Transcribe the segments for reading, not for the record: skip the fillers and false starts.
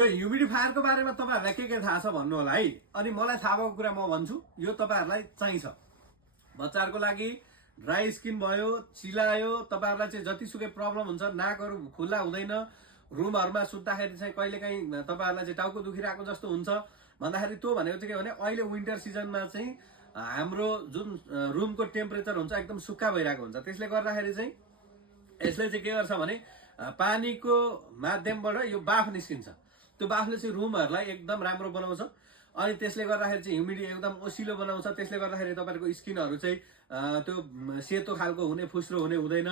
यो ह्युमिडिफायरको बारेमा तपाईँहरूलाई के थाहा छ भन्नु होला है। अनि मलाई थाहा भएको कुरा म भन्छु, यो तपाईँहरूलाई चाहिन्छ। बच्चाहरूको लागि ड्राई स्किन भयो, चिलायो, तपाईँहरूलाई चाहिँ जतिसुकै प्रब्लम हुन्छ, नाकहरू खुल्ला हुँदैन, रुमहरूमा सुत्दाखेरि चाहिँ कहिलेकाहीँ तपाईँहरूलाई चाहिँ टाउको दुखिरहेको जस्तो हुन्छ भन्दाखेरि त्यो भनेको चाहिँ के भने अहिले विन्टर सिजनमा चाहिँ हाम्रो जुन रुमको टेम्परेचर हुन्छ एकदम सुक्खा भइरहेको हुन्छ। त्यसले गर्दाखेरि चाहिँ यसले चाहिँ के गर्छ भने पानीको माध्यमबाट यो बाफ निस्किन्छ। त्यो बाफले चाहिँ रुमहरूलाई एकदम राम्रो बनाउँछ अनि त्यसले गर्दाखेरि चाहिँ ह्युमिडी एकदम ओसिलो बनाउँछ। त्यसले गर्दाखेरि तपाईँको स्किनहरू चाहिँ त्यो सेतो खालको हुने, फुस्रो हुने हुँदैन।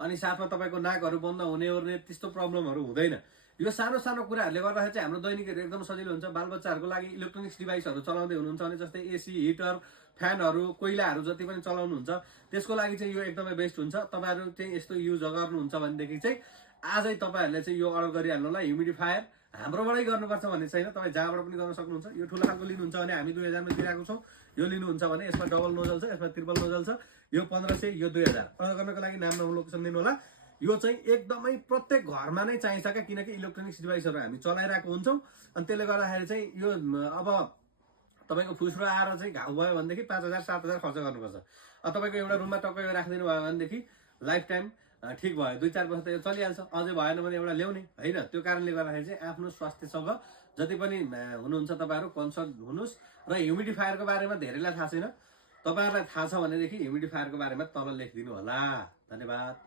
अनि साथमा तपाईँको नाकहरू बन्द हुने ओर्ने त्यस्तो प्रब्लमहरू हुँदैन। यो सानो सानो कुराहरूले गर्दाखेरि चाहिँ हाम्रो दैनिकहरू एकदम सजिलो हुन्छ। बालबच्चाहरूको लागि इलेक्ट्रोनिक्स डिभाइसहरू चलाउँदै हुनुहुन्छ भने जस्तै एसी, हिटर, फ्यानहरू, कोइलाहरू जति पनि चलाउनुहुन्छ त्यसको लागि चाहिँ यो एकदमै बेस्ट हुन्छ। तपाईँहरू चाहिँ यस्तो युज गर्नुहुन्छ भनेदेखि चाहिँ आजै तपाईँहरूले चाहिँ यो अर्डर गरिहाल्नु होला। ह्युमिडिफायर हाम्रोबाटै गर्नुपर्छ भन्ने छैन, तपाईँ जहाँबाट पनि गर्न सक्नुहुन्छ। यो ठुलो खालको लिनुहुन्छ भने हामी 2000 मा दिइरहेको छौँ। यो लिनुहुन्छ भने यसमा डबल नोजल छ, यसमा ट्रिपल नोजल छ। यो 1500, यो 2000। अर्डर गर्नको लागि नाम लोकेसन दिनु होला। यो चाहिँ एकदमै प्रत्येक घरमा नै चाहिन्छ क्या, किनकि इलेक्ट्रोनिक्स डिभाइसहरू हामी चलाइरहेको हुन्छौँ। अनि त्यसले गर्दाखेरि चाहिँ यो अब तपाईँको फुस्रो आएर चाहिँ घाउ भयो भनेदेखि 5000 7000 खर्च गर्नुपर्छ। अब तपाईँको एउटा रुममा टक्कै राखिदिनु भयो भनेदेखि लाइफ टाइम ठिक भयो, 2-4 वर्ष त यो चलिहाल्छ। अझै भएन भने एउटा ल्याउने होइन। त्यो कारणले गर्दाखेरि चाहिँ आफ्नो स्वास्थ्यसँग जति पनि हुनुहुन्छ तपाईँहरू कन्सल्ट हुनुहोस्। र ह्युमिडिफायरको बारेमा धेरैलाई थाहा छैन, तपाईँहरूलाई थाहा छ भनेदेखि ह्युमिडिफायरको बारेमा तल लेखिदिनु होला। धन्यवाद।